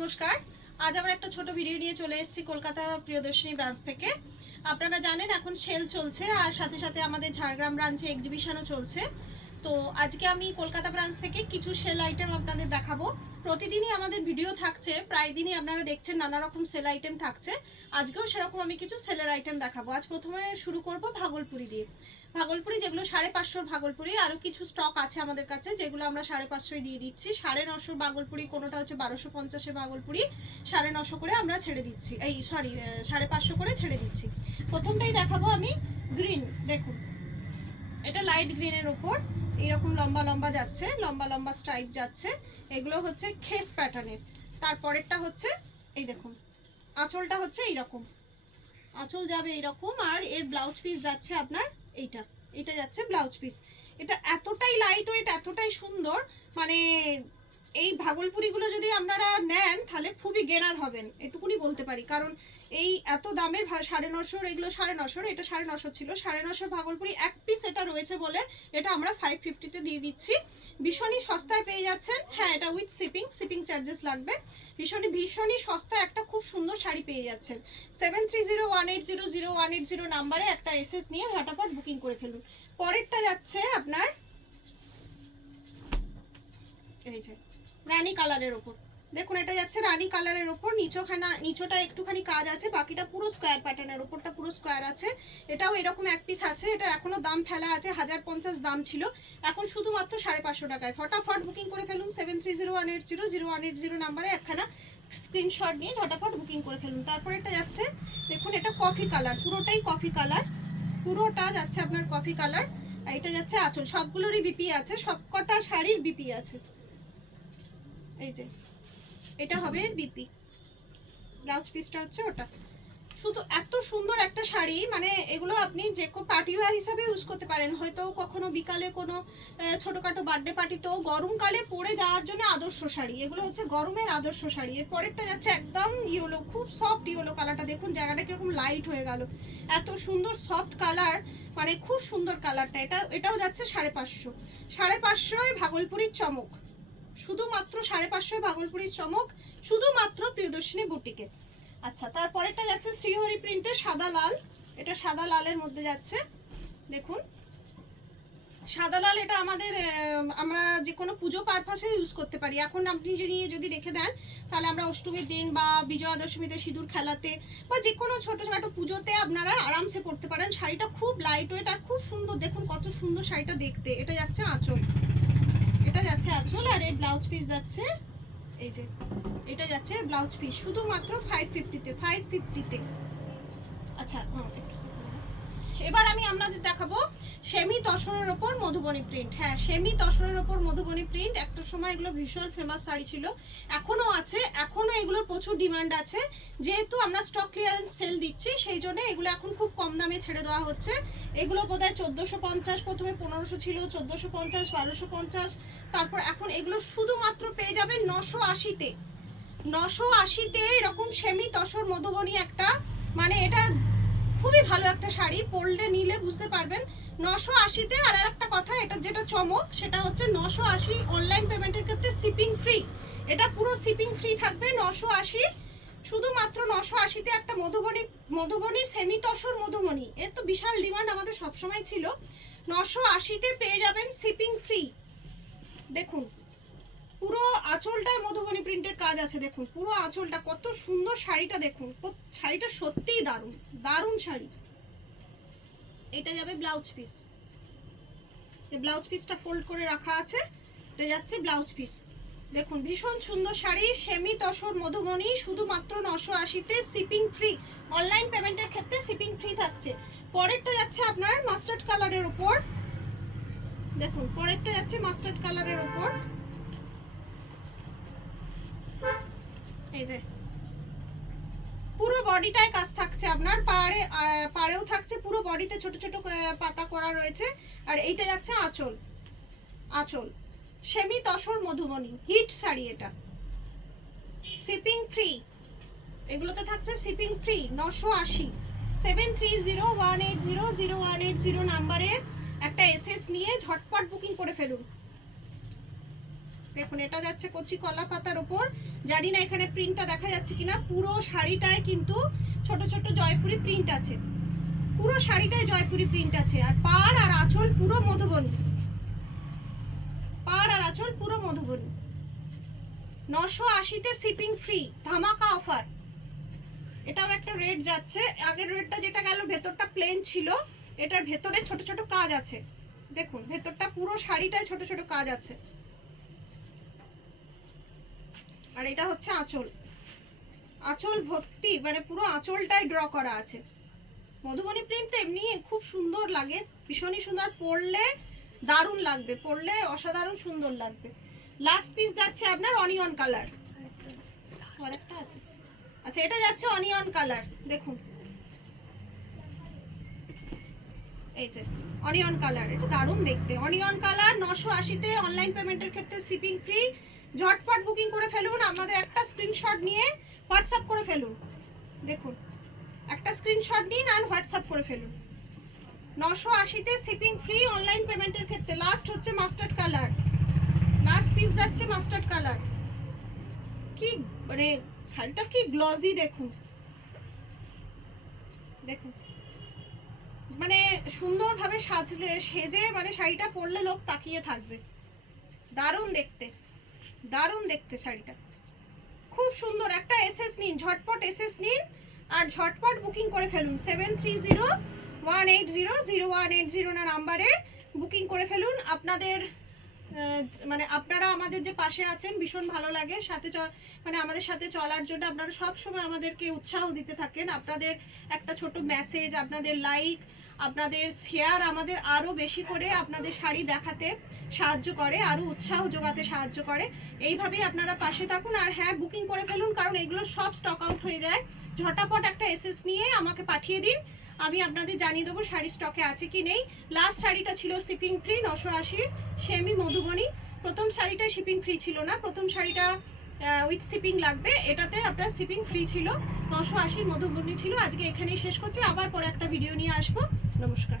নমস্কার। আজ আমরা একটা ছোট ভিডিও নিয়ে চলে এসেছি কলকাতা প্রিয়দর্শিনী ব্রাঞ্চ থেকে। আপনারা জানেন এখন সেল চলছে আর সাথে সাথে আমাদের ঝাড়গ্রাম ব্রাঞ্চে এক্সিবিশনও চলছে। তো আজকে আমি কলকাতা ব্রাঞ্চ থেকে কিছু সেল আইটেম আপনাদের দেখাবো। প্রতিদিনই আমাদের ভিডিও থাকছে, প্রায় দিনই আপনারা দেখছেন নানা রকম সেল আইটেম থাকছে। আজকেও সেরকম আমি কিছু সেলের আইটেম দেখাবো। আজ প্রথমে শুরু করব ভাগলপুরি দিয়ে। ভাগলপুরি যেগুলো 550 ভাগলপুরি, আরও কিছু স্টক আছে আমাদের কাছে যেগুলো আমরা 550 দিয়ে দিচ্ছি। 950 ভাগলপুরি, কোনোটা হচ্ছে 1250 ভাগলপুরি 950 করে আমরা ছেড়ে দিচ্ছি, এই সরি 550 করে ছেড়ে দিচ্ছি। প্রথমটাই দেখাবো আমি গ্রিন। দেখুন এটা লাইট গ্রিনের ওপর এইরকম লম্বা লম্বা যাচ্ছে, লম্বা লম্বা স্ট্রাইপ যাচ্ছে। এগুলো হচ্ছে খেস প্যাটার্নের। তারপরেরটা হচ্ছে এই দেখুন, আঁচলটা হচ্ছে এইরকম, আঁচল যাবে এইরকম, আর এর ব্লাউজ পিস যাচ্ছে আপনার এইটা, এটা যাচ্ছে ব্লাউজ পিস। এটা এতটাই লাইট ওয়েট, এতটাই সুন্দর, মানে এই ভাগলপুরিগুলো যদি আপনারা নেন তাহলে খুবই গেনার হবেন, এটুকুনি বলতে পারি। কারণ এই এত দামের 950, এগুলো 950, এটা 950 ছিল। 950 ভাগলপুরি এক পিস এটা রয়েছে বলে এটা আমরা 550-তে দিয়ে দিচ্ছি। ভীষণই সস্তায় পেয়ে যাচ্ছেন। হ্যাঁ, এটা উইথ শিপিং চার্জেস লাগবে। ভীষণই সস্তা একটা খুব সুন্দর শাড়ি পেয়ে যাচ্ছেন। 7301800180 নাম্বারে একটা এসএস নিয়ে ঝটাপট বুকিং করে ফেলুন। পরেরটা যাচ্ছে আপনার এই যে রানী কালারের ওপর। দেখুন এটা যাচ্ছে রানী কালারের ওপর, নিচোটা একটুখানি কাজ আছে, বাকিটা পুরো স্কোয়ার প্যাটার্নের, ওপরটা পুরো স্কোয়ার আছে। এটাও এরকম এক পিস আছে। এটা এখনো দাম ফেলা আছে, 1050 দাম ছিল, এখন শুধুমাত্র 550 টাকায়। ফটাফট বুকিং করে ফেলুন। 7301800180 নাম্বারে একখানা স্ক্রিনশট নিয়ে ঝটাফট বুকিং করে ফেলুন। তারপর এটা যাচ্ছে দেখুন, এটা কফি কালার, পুরোটাই কফি কালার, পুরোটা যাচ্ছে আপনার কফি কালার। এটা যাচ্ছে আঁচল, সবগুলোরই বিপি আছে, সবকটা শাড়ির বিপি আছে। এই যে এটা হবে বিপি, ব্লাউজ পিসটা হচ্ছে ওটা। শুধু এত সুন্দর একটা শাড়ি, মানে এগুলো আপনি যে কোনো পার্টি ওয়্যার হিসাবে ইউজ করতে পারেন। হয়তো কখনো বিকালে কোনো ছোটোখাটো বার্থডে পার্টিতেও গরমকালে পরে যাওয়ার জন্য আদর্শ শাড়ি। এগুলো হচ্ছে গরমের আদর্শ শাড়ি। এর পরেরটা যাচ্ছে একদম ইয়েলো, খুব সফট ইয়েলো কালারটা। দেখুন জায়গাটা কিরকম লাইট হয়ে গেল, এত সুন্দর সফট কালার, মানে খুব সুন্দর কালারটা। এটাও যাচ্ছে 550। 550 ভাগলপুরির চমক, শুধুমাত্র 550 ভাগলপুরির চমক, শুধুমাত্র প্রিয়দর্শিনী বুটিকে। আচ্ছা, তারপরেরটা যাচ্ছে শ্রীহরি প্রিন্টের সাদা লাল। এটা সাদা লালের মধ্যে যাচ্ছে, দেখুন সাদা লাল। এটা আমাদের আমরা যে কোনো পুজো পারপাসে ইউজ করতে পারি। এখন আপনি যদি রেখে দেন তাহলে আমরা অষ্টমীর দিন বা বিজয়া দশমীতে সিঁদুর খেলাতে বা যে কোনো ছোটোখাটো পুজোতে আপনারা আরামসে পরতে পারেন। শাড়িটা খুব লাইট ওয়েট আর খুব সুন্দর, দেখুন কত সুন্দর শাড়িটা দেখতে। এটা যাচ্ছে আঁচল, এটা যাচ্ছে আঁচল, আর এর ব্লাউজ পিস যাচ্ছে এই যে, এটা যাচ্ছে ব্লাউজ পিস শুধুমাত্র 550-তে। আচ্ছা এবার আমি আপনাদের দেখাবো সেমি তসরের ওপর মধুবনী প্রিন্ট। হ্যাঁ, সেমি তসরের ওপর মধুবনী প্রিন্ট। একটা সময় এগুলো ভীষণ ফেমাস শাড়ি ছিল, এখনো আছে, এখনো এগুলোর প্রচুর ডিমান্ড আছে। যেহেতু আমরা স্টক ক্লিয়ারেন্স সেল দিচ্ছি সেই জন্য এগুলো এখন খুব কম দামে ছেড়ে দেওয়া হচ্ছে। এগুলো বোধহয় 1450, প্রথমে 1500 ছিল, 1450, 1250, তারপর এখন এগুলো শুধুমাত্র পেয়ে যাবেন 980-তে। 980-তে এরকম সেমি তসর মধুবনী একটা, মানে এটা খুবই ভালো একটা শাড়ি, পরলে নিলে বুঝতে পারবেন। 980-তে। আর একটা কথা, এটা যেটা চমক সেটা হচ্ছে 980 অনলাইন পেমেন্টের ক্ষেত্রে শিপিং ফ্রি। এটা পুরো শিপিং ফ্রি থাকবে। 980, শুধুমাত্র 980-তে একটা মধুবনী সেমি তসর মধুবনী। এর তো বিশাল ডিমান্ড আমাদের সবসময় ছিল। 980-তে পেয়ে যাবেন শিপিং ফ্রি। দেখুন পুরো আঁচলটায় মধুবনী প্রিন্টের কাজ আছে, দেখুন পুরো আঁচলটা কত সুন্দর। শাড়িটা দেখুন, শাড়িটা সত্যিই দারুণ, দারুণ শাড়ি। এটা যাবে ব্লাউজ পিস, ব্লাউজ পিসটা ফোল্ড করে রাখা আছে, এটা যাচ্ছে ব্লাউজ পিস। দেখুন ভীষণ সুন্দর শাড়ি, সেমি তসর মধুবনী, শুধুমাত্র 980-তে শিপিং ফ্রি। অনলাইন পেমেন্টের ক্ষেত্রে শিপিং ফ্রি থাকছে। পরেরটা যাচ্ছে আপনার মাস্টার্ড কালারের উপর। দেখুন পরেরটা যাচ্ছে মাস্টার্ড কালারের উপর। এই যে পুরো বডিটায় কাজ থাকছে আপনার, পাড়েও থাকছে, পুরো বডিতে ছোট ছোট পাতা করা রয়েছে। আর এইটা যাচ্ছে আঁচল, আঁচল সেমি তসর মধুবনী, হিট শাড়ি এটা। শিপিং ফ্রি, এগুলোতে থাকছে শিপিং ফ্রি। 980। 7301800180 নাম্বারে একটা এসএস নিয়ে ঝটপট বুকিং করে ফেলুন। দেখুন এটা যাচ্ছে কচি কলা পাতার ওপর, জানি না এখানে প্রিন্টটা দেখা যাচ্ছে কিনা, পুরো শাড়িটায় কিন্তু ছোট ছোট জয়পুরি প্রিন্ট আছে, পুরো শাড়িটায় জয়পুরি প্রিন্ট আছে। আর পাড় আর আঁচল পুরো মধুবনী, পাড় আর আঁচল পুরো মধুবনী। 980-তে শিপিং ফ্রি, ধামাকা অফার। এটাও একটা রেট যাচ্ছে, আগের রেটটা যেটা গেল ভেতরটা প্লেন ছিল, এটার ভেতরে ছোট ছোট কাজ আছে। দেখুন ভেতরটা পুরো শাড়িটায় ছোট ছোট কাজ আছে। আর এটা হচ্ছে আঁচল, আঁচল ভর্তি, মানে পুরো আঁচলটায় ড্র করা আছে। মধুবনী প্রিন্ট তো এমনি খুব সুন্দর লাগে, ভীষণই সুন্দর, পরলে দারুণ লাগবে, পরলে অসাধারণ সুন্দর লাগবে। লাস্ট পিস যাচ্ছে আপনার অনিয়ন কালার, আরেকটা আছে। আচ্ছা এটা যাচ্ছে অনিয়ন কালার, দেখুন এই যে অনিয়ন কালার, এটা দারুণ দেখতে। অনিয়ন কালার 980-তে, অনলাইন পেমেন্টের ক্ষেত্রে শিপিং ফ্রি। ঝটপট বুকিং করে ফেলুন, আমাদের একটা স্ক্রিনশট নিয়ে হোয়াটসঅ্যাপ করে ফেলুন। দেখুন একটা স্ক্রিনশট নিন আর হোয়াটসঅ্যাপ করে ফেলুন। 980-তে শিপিং ফ্রি অনলাইন পেমেন্টের ক্ষেত্রে। লাস্ট হচ্ছে মাস্টার্ড কালার, লাস্ট পিস যাচ্ছে মাস্টার্ড কালার। কি মানে শাড়িটা কি গ্লজি, দেখুন দেখুন, মানে সুন্দরভাবে সাজলে, সেজে মানে শাড়িটা পরলে লোক তাকিয়ে থাকবে। দারুণ দেখতে, দারুণ দেখতে শাড়িটা, খুব সুন্দর। একটা এসএস নিন, ঝটপট এসএস নিন আর ঝটপট বুকিং করে ফেলুন। 7301800180 না নাম্বারে বুকিং করে ফেলুন। আপনাদের মানে আপনারা আমাদের যে পাশে আছেন ভীষণ ভালো লাগে, সাথে মানে আমাদের সাথে চলার জন্য আপনারা সব সময় আমাদেরকে উৎসাহ দিতে থাকেন। আপনাদের একটা ছোট মেসেজ, আপনাদের লাইক, আপনাদের শেয়ার আমাদের আরও বেশি করে আপনাদের শাড়ি দেখাতে সাহায্য করে, আরও উৎসাহ যোগাতে সাহায্য করে। এইভাবেই আপনারা পাশে থাকুন। আর হ্যাঁ বুকিং করে ফেলুন, কারণ এগুলো সব স্টক আউট হয়ে যায়। ঝটাপট একটা এসএস নিয়ে আমাকে পাঠিয়ে দিন, আমি আপনাদের জানিয়ে দেবো শাড়ি স্টকে আছে কি নেই। লাস্ট শাড়িটা ছিল শিপিং ফ্রি 980 সেমি মধুবনী। প্রথম শাড়িটা শিপিং ফ্রি ছিল না, প্রথম শাড়িটা উইথ শিপিং লাগবে, এটাতে আপনার শিপিং ফ্রি ছিল। 980 মধুবনী ছিল। আজকে এখানেই শেষ করছি, আবার পরে একটা ভিডিও নিয়ে আসবো। নমস্কার।